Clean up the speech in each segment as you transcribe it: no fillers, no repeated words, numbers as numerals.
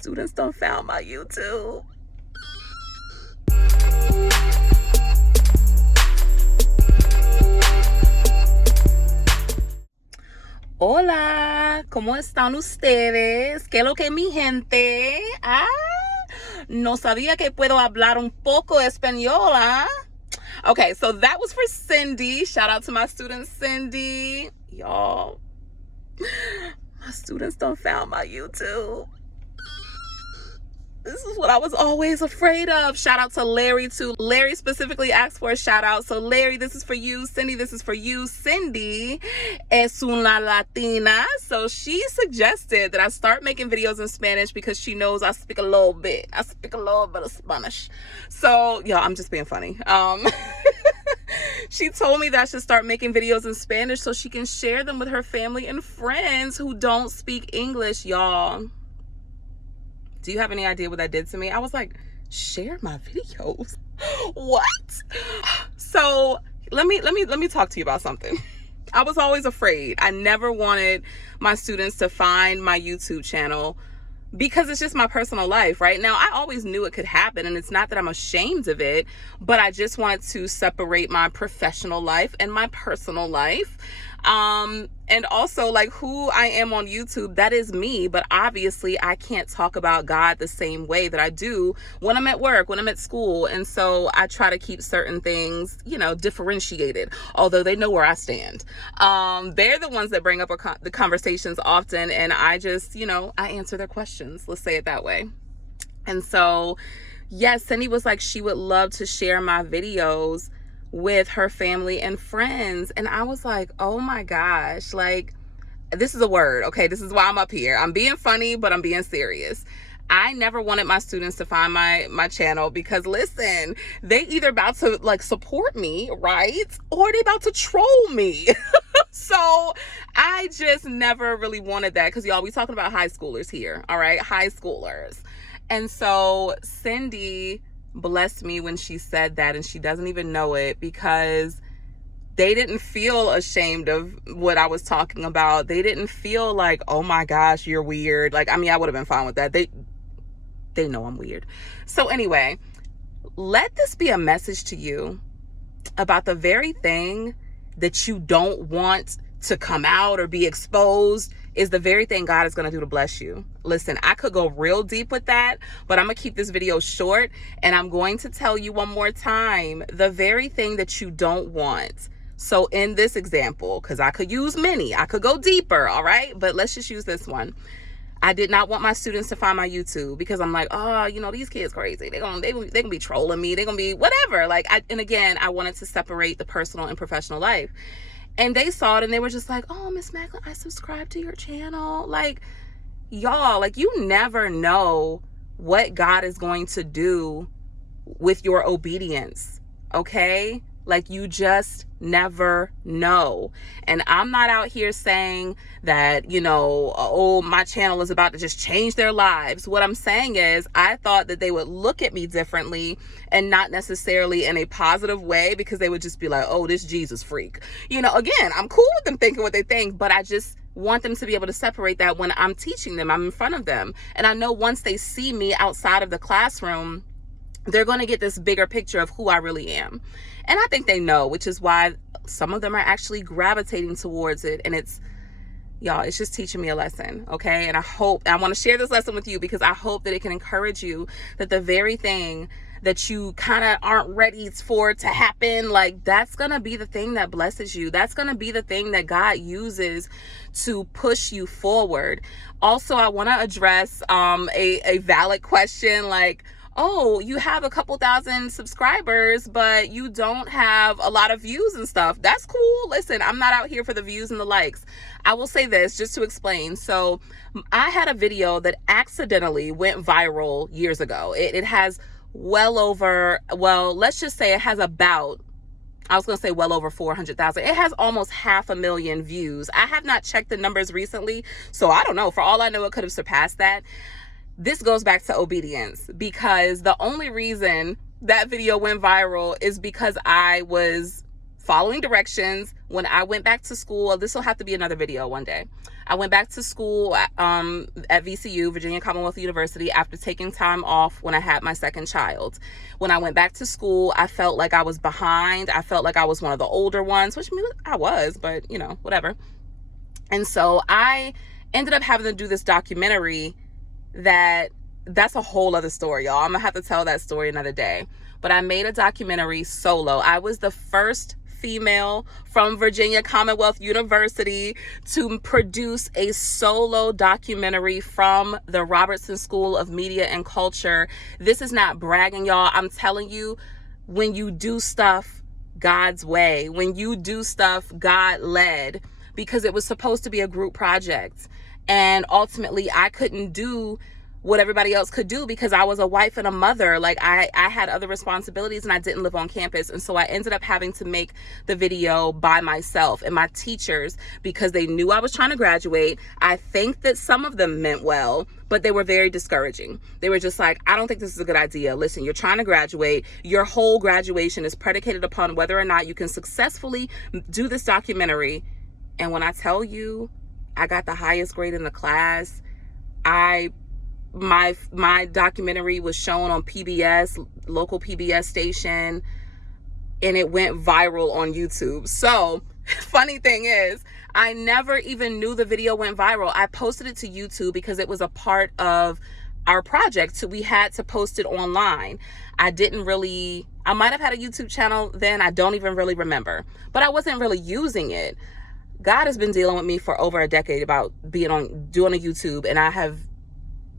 students done found my YouTube. Hola, ¿cómo están ustedes? ¿Qué es lo que mi gente? No sabía que puedo hablar un poco español, Okay, so that was for Cindy. Shout out to my student Cindy. Y'all, my students done found my YouTube. This is what I was always afraid of. Shout out to Larry too. Larry specifically asked for a shout out. So Larry, this is for you. Cindy, this is for you. Cindy es una Latina. So she suggested that I start making videos in Spanish because she knows I speak a little bit. I speak a little bit of Spanish. So, y'all, I'm just being funny. She told me that I should start making videos in Spanish so she can share them with her family and friends who don't speak English, y'all. Do you have any idea what that did to me? I was like, share my videos? What? So let me talk to you about something. I was always afraid. I never wanted my students to find my YouTube channel because it's just my personal life. Right now, I always knew it could happen, and it's not that I'm ashamed of it, but I just wanted to separate my professional life and my personal life. And also, like, who I am on YouTube, that is me, but obviously I can't talk about God the same way that I do when I'm at work, when I'm at school. And so I try to keep certain things, you know, differentiated, although they know where I stand. They're the ones that bring up the conversations often, and I just, you know, I answer their questions. Let's say it that way. And so, yes, Cindy was like, she would love to share my videos with her family and friends. And I was like, oh my gosh, like, this is a word. Okay, this is why I'm up here. I'm being funny, but I'm being serious. I never wanted my students to find my channel because, listen, they either about to like support me, right? Or they about to troll me. So I just never really wanted that because, y'all, we talking about high schoolers here. All right, high schoolers. And so Cindy blessed me when she said that, and she doesn't even know it, because they didn't feel ashamed of what I was talking about. They didn't feel like, oh my gosh, you're weird. Like, I mean, I would have been fine with that. They know I'm weird. So anyway, let this be a message to you about the very thing that you don't want to come out or be exposed is the very thing God is going to do to bless you. Listen, I could go real deep with that, but I'm going to keep this video short, and I'm going to tell you one more time the very thing that you don't want. So in this example, because I could use many, I could go deeper, all right? But let's just use this one. I did not want my students to find my YouTube because I'm like, oh, you know, these kids crazy. They gonna be trolling me. They're gonna be whatever. Like, and again, I wanted to separate the personal and professional life. And they saw it and they were just like, oh, Miss Macklin, I subscribe to your channel. Like, y'all, like, you never know what God is going to do with your obedience, okay? Like, you just never know. And I'm not out here saying that, you know, oh, my channel is about to just change their lives. What I'm saying is I thought that they would look at me differently, and not necessarily in a positive way, because they would just be like, oh, this Jesus freak. You know, again, I'm cool with them thinking what they think, but I just want them to be able to separate that when I'm teaching them, I'm in front of them. And I know once they see me outside of the classroom, they're going to get this bigger picture of who I really am. And I think they know, which is why some of them are actually gravitating towards it. And it's, y'all, it's just teaching me a lesson, okay? And I want to share this lesson with you because I hope that it can encourage you that the very thing that you kind of aren't ready for to happen, like, that's going to be the thing that blesses you. That's going to be the thing that God uses to push you forward. Also, I want to address a valid question, like, oh, you have a couple thousand subscribers, but you don't have a lot of views and stuff. That's cool. Listen, I'm not out here for the views and the likes. I will say this just to explain. So I had a video that accidentally went viral years ago. It has well over, well, let's just say it has about, I was going to say well over 400,000. It has almost 500,000 views. I have not checked the numbers recently, so I don't know. For all I know, it could have surpassed that. This goes back to obedience, because the only reason that video went viral is because I was following directions. When I went back to school, this will have to be another video one day. I went back to school at VCU, Virginia Commonwealth University, after taking time off when I had my second child. When I went back to school, I felt like I was behind. I felt like I was one of the older ones, which I was, but you know, whatever. And so I ended up having to do this documentary that's a whole other story, y'all. I'm gonna have to tell that story another day. But I made a documentary solo. I was the first female from Virginia Commonwealth University to produce a solo documentary from the Robertson School of Media and Culture. This is not bragging, y'all. I'm telling you, when you do stuff God's way, when you do stuff God led, because it was supposed to be a group project. And ultimately, I couldn't do what everybody else could do because I was a wife and a mother. Like I had other responsibilities and I didn't live on campus. And so I ended up having to make the video by myself. And my teachers, because they knew I was trying to graduate, I think that some of them meant well, but they were very discouraging. They were just like, I don't think this is a good idea. Listen, you're trying to graduate. Your whole graduation is predicated upon whether or not you can successfully do this documentary. And when I tell you, I got the highest grade in the class. My documentary was shown on PBS, local PBS station, and it went viral on YouTube. So, funny thing is, I never even knew the video went viral. I posted it to YouTube because it was a part of our project, so we had to post it online. I might have had a YouTube channel then, I don't even really remember, but I wasn't really using it. God has been dealing with me for over a decade about doing a YouTube, and I have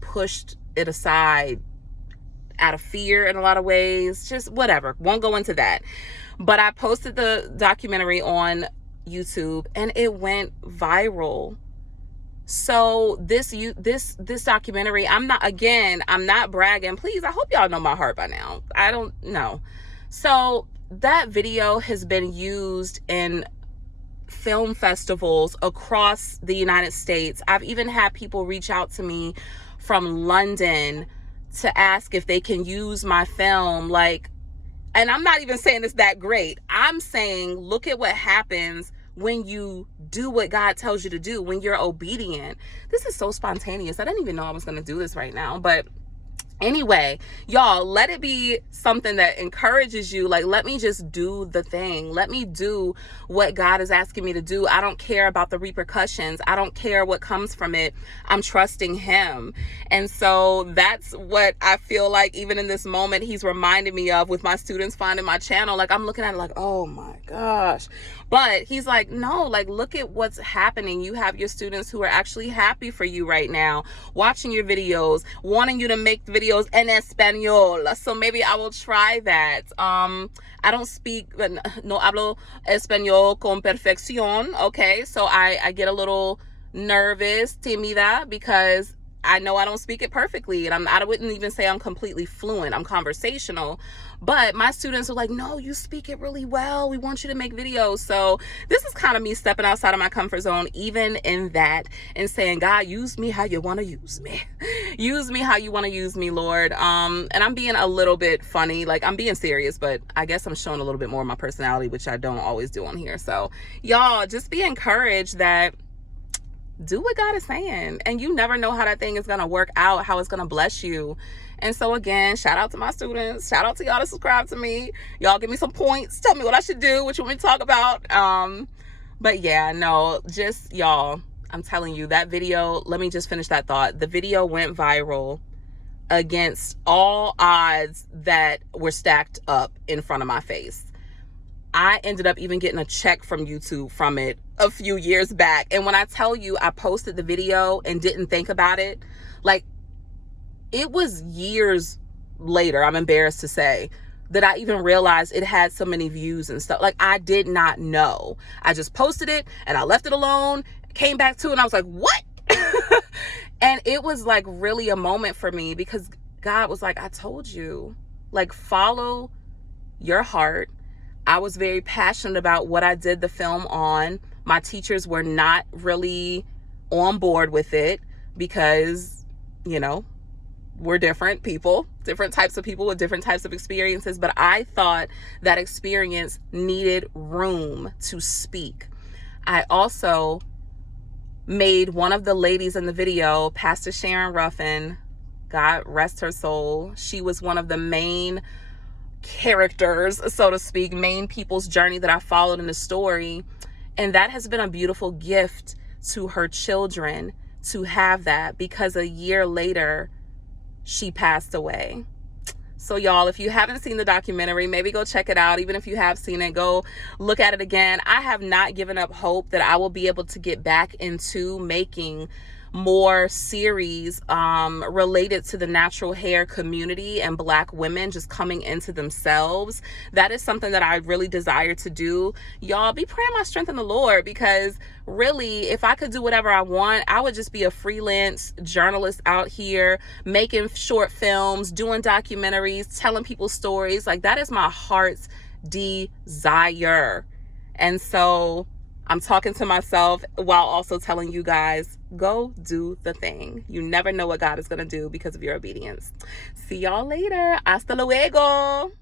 pushed it aside out of fear in a lot of ways, just whatever, won't go into that. But I posted the documentary on YouTube and it went viral. So this documentary, I'm not bragging, please, I hope y'all know my heart by now. I don't know. So that video has been used in film festivals across the United States. I've even had people reach out to me from London to ask if they can use my film. And I'm not even saying it's that great. I'm saying, look at what happens when you do what God tells you to do, when you're obedient. This is so spontaneous. I didn't even know I was going to do this right now, but anyway, y'all, let it be something that encourages you. Let me just do the thing. Let me do what God is asking me to do. I don't care about the repercussions. I don't care what comes from it. I'm trusting him. And so that's what I feel like even in this moment, he's reminding me of with my students finding my channel. I'm looking at it oh my gosh. But he's like, no, look at what's happening. You have your students who are actually happy for you right now, watching your videos, wanting you to make videos en español. So maybe I will try that. I don't speak, no hablo español con perfección. Okay. So I get a little nervous, tímida, because I know I don't speak it perfectly, and I wouldn't even say I'm completely fluent. I'm conversational, but my students are like, no, you speak it really well. We want you to make videos. So this is kind of me stepping outside of my comfort zone, even in that, and saying, God, use me how you want to use me. Use me how you want to use me, Lord. And I'm being a little bit funny. I'm being serious, but I guess I'm showing a little bit more of my personality, which I don't always do on here. So y'all, just be encouraged that do what God is saying, and you never know how that thing is going to work out, how it's going to bless you. And so again, shout out to my students, shout out to y'all to subscribe to me. Y'all give me some points, tell me what I should do, what you want me to talk about. But yeah, no, just y'all, I'm telling you, that video, let me just finish that thought. The video went viral against all odds that were stacked up in front of my face. I ended up even getting a check from YouTube from it a few years back. And when I tell you I posted the video and didn't think about it, it was years later, I'm embarrassed to say, that I even realized it had so many views and stuff. I did not know. I just posted it and I left it alone, came back to it, and I was like, what? And it was really a moment for me, because God was like, I told you, follow your heart. I was very passionate about what I did the film on. My teachers were not really on board with it because, we're different people, different types of people with different types of experiences, but I thought that experience needed room to speak. I also made one of the ladies in the video, Pastor Sharon Ruffin, God rest her soul. She was one of the main characters, so to speak, main people's journey that I followed in the story. And that has been a beautiful gift to her children to have that, because a year later, she passed away. So y'all, if you haven't seen the documentary, maybe go check it out. Even if you have seen it, go look at it again. I have not given up hope that I will be able to get back into making more series related to the natural hair community and Black women just coming into themselves. That is something that I really desire to do. Y'all be praying my strength in the Lord, because really, if I could do whatever I want, I would just be a freelance journalist out here making short films, doing documentaries, telling people stories. Like, that is my heart's desire. And so I'm talking to myself while also telling you guys, go do the thing. You never know what God is going to do because of your obedience. See y'all later. Hasta luego.